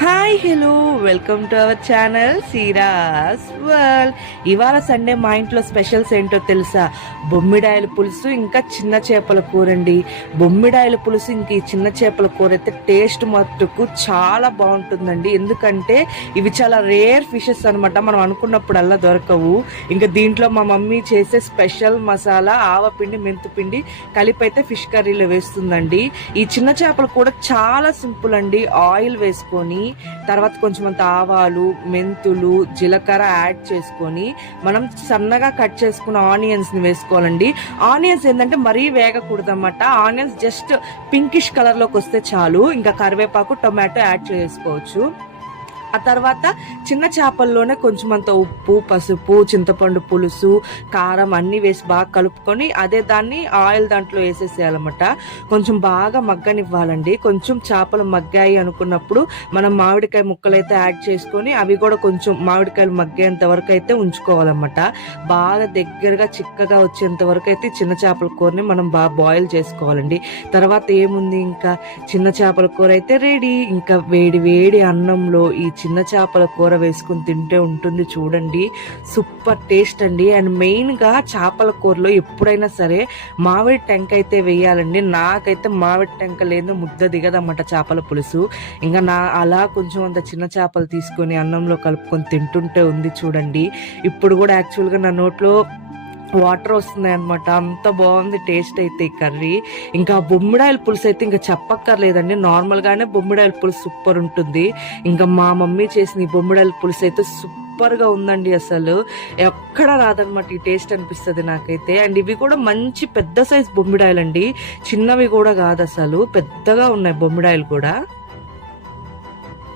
Hi hello welcome to our channel సీరాస్ world ఇవాళ Sunday మా ఇంట్లో స్పెషల్స్ ఏంటో తెలుసా? బొమ్మిడాయల పులుసు ఇంకా చిన్న చేపల కూర అండి బొమ్మిడాయల పులుసు ఇంక ఈ చిన్న చేపల కూర అయితే టేస్ట్ మట్టుకు చాలా బాగుంటుందండి. ఎందుకంటే ఇవి చాలా రేర్ ఫిషెస్ అనమాట మనం అనుకున్నప్పుడల్లా దొరకవు. ఇంకా దీంట్లో మా మమ్మీ చేసే స్పెషల్ మసాలా ఆవపిండి మెంతుపిండి కలిపి అయితే ఫిష్ కర్రీలో వేస్తుందండి. ఈ చిన్న చేపలు కూడా చాలా సింపుల్ అండి. ఆయిల్ వేసుకొని తర్వాత కొంచెం అంత ఆవాలు మెంతులు జీలకర్ర యాడ్ చేసుకొని మనం సన్నగా కట్ చేసుకున్న ఆనియన్స్ని వేసుకోవాలండి. ఆనియన్స్ ఏంటంటే మరీ వేగకూడదు అనమాట ఆనియన్స్ జస్ట్ పింకిష్ కలర్లోకి వస్తే చాలు. ఇంకా కరివేపాకు టొమాటో యాడ్ చేసుకోవచ్చు. ఆ తర్వాత చిన్న చేపల్లోనే కొంచెం అంత ఉప్పు పసుపు చింతపండు పులుసు కారం అన్ని వేసి బాగా కలుపుకొని అదే దాన్ని ఆయిల్ దాంట్లో వేసేసేయాలన్నమాట. కొంచెం బాగా మగ్గనివ్వాలండి. కొంచెం చేపలు మగ్గాయి అనుకున్నప్పుడు మనం మామిడికాయ ముక్కలు అయితే యాడ్ చేసుకొని అవి కూడా కొంచెం మామిడికాయలు మగ్గేంత వరకు అయితే ఉంచుకోవాలన్నమాట. బాగా దగ్గరగా చిక్కగా వచ్చేంత వరకు అయితే చిన్న చేపల కూరని మనం బాగా బాయిల్ చేసుకోవాలండి. తర్వాత ఏముంది ఇంకా? చిన్న చేపల కూర అయితే రెడీ. ఇంకా వేడి వేడి అన్నంలో ఈ చిన్న చేపల కూర వేసుకుని తింటే ఉంటుంది చూడండి. సూపర్ టేస్ట్ అండి. అండ్ మెయిన్గా చేపల కూరలో ఎప్పుడైనా సరే మామిడి టెంక అయితే వేయాలండి. నాకైతే మామిడి టెంక లేదు ముద్ద దిగదన్నమాట చేపల పులుసు. ఇంకా నా అలా కొంచెం అంత చిన్న చేపలు తీసుకొని అన్నంలో కలుపుకొని తింటుంటే ఉంది చూడండి. ఇప్పుడు కూడా యాక్చువల్గా నా నోట్లో వాటర్ వస్తున్నాయి అనమాట అంత బాగుంది టేస్ట్ అయితే ఈ కర్రీ. ఇంకా బొమ్మిడాయల పులుసు అయితే ఇంకా చెప్పక్కర్లేదండి. నార్మల్ గానే బొమ్మిడాయల పులుసు సూపర్ ఉంటుంది. ఇంకా మా మమ్మీ చేసిన ఈ బొమ్మిడాయల పులుసు అయితే సూపర్గా ఉందండి అసలు. ఎక్కడ రాదనమాట ఈ టేస్ట్ అనిపిస్తుంది నాకైతే. అండ్ ఇవి కూడా మంచి పెద్ద సైజ్ బొమ్మిడాయలు అండి చిన్నవి కూడా కాదు అసలు పెద్దగా ఉన్నాయి బొమ్మిడాయలు కూడా.